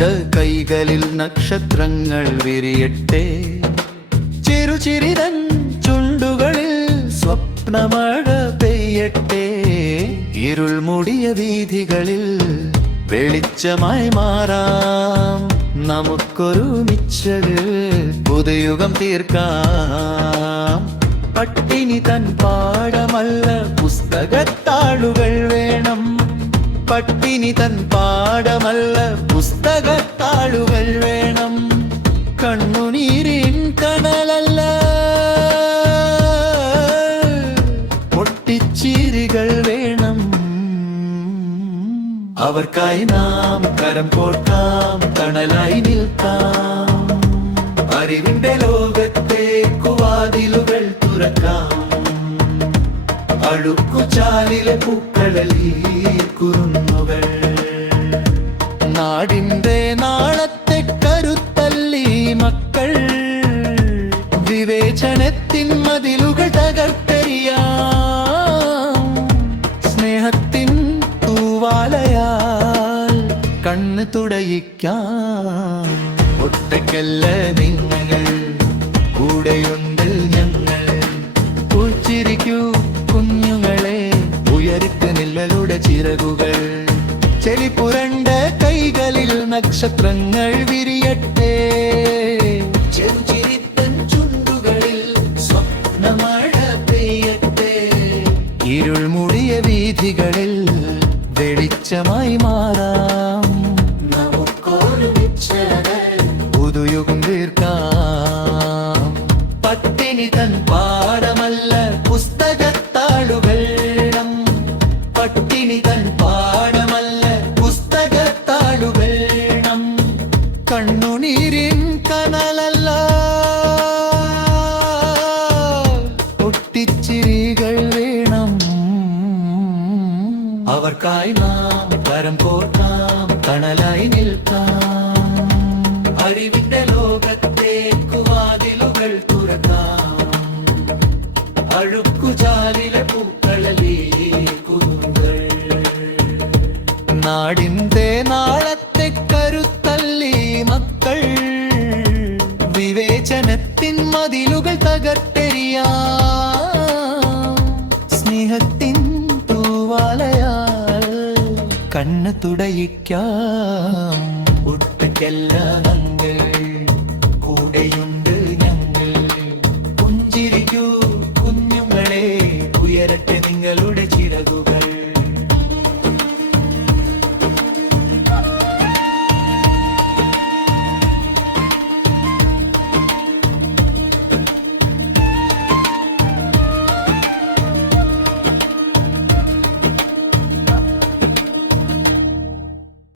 അവരുടെ കൈകളിൽ നക്ഷത്രങ്ങൾ വിരിയട്ടെ. ചെറുചിരിതൻ ചുണ്ടുകളിൽ സ്വപ്നമഴ പെയ്യട്ടെ. ഇരുൾ മൂടിയ വീഥികളിൽ വെളിച്ചമായി മാറാം. നമുക്കൊരുമിച്ച് പുതുയുഗം തീർക്കാം. പട്ടിണി തൻ പാഠമല്ല പുസ്തകത്താളുകൾ വേണം. പട്ടിണി തൻ പാഠമല്ല പുസ്തകത്താളുകൾ വേണം. കണ്ണുനീരിൻ കനലല്ല പൊട്ടിച്ചിരികൾ വേണം. അവർക്കായി നാം കരം കോർക്കാം, തണലായി നിൽക്കാം. അറിവിന്റെ ലോകത്തേക്കു വാതിലുകൾ തുറക്കാം. അഴുക്കുചാലിലെ പൂക്കളീർക്കുറുന്നുകൾ നാടിന്റെ നാളത്തെ കരുത്തല്ലി മക്കൾ. വിവേചനത്തിൻ മതിലുകൾ തകർത്തെറിയാം. സ്നേഹത്തിൻ തൂവാലയാൽ കണ്ണ് തുടയിക്കാം. ഒറ്റയ്ക്കല്ല നിങ്ങൾ, കൂടെയുണ്ട് ഞങ്ങൾ. ഉച്ചിരിക്കൂ കുഞ്ഞുങ്ങളെ, ഉയർത്ത് നിഴലുടെ ചിറകുകൾ. ചെളിപുരണ്ട കൈകളിൽ നക്ഷത്രങ്ങൾ വിരിയട്ടെ. ചെറുചിരിത്തൻ ചുണ്ടുകളിൽ സ്വപ്നമഴ പെയ്യട്ടെ. ഇരുൾ മൂടിയ വീഥികളിൽ വെളിച്ചമായി മാറാം. നമുക്കൊരുമിച്ച് പുതുയുഗം തീർക്കാം. പട്ടിണി തൻ പാഠമല്ല പുസ്തകത്താളുകൾ വേണം. പട്ടിണി തൻ പാഠമല്ല പുസ്തകത്താളുകൾ വേണം. കണ്ണുനീരിൻ കനലല്ല പൊട്ടിച്ചിരികൾ വേണം. അവർക്കായി നാം കരം കോർക്കാം, തണലായി നിൽക്കാം. അറിവിന്റെ ലോകത്തേക്കു വാതിലുകൾ തുറക്കാം. അഴുക്കുചാലിലെ പൂക്കളീർക്കുറുന്നുകൾ നാടിന്റെ നാളത്തെ കരുത്തല്ലി മക്കൾ. വിവേചനത്തിൻ മതിലുകൾ തകർത്തെറിയാം. സ്നേഹത്തിൻ തൂവാലയാൽ കണ്ണ് തുടയിക്കാം. ഒറ്റയ്ക്കല്ല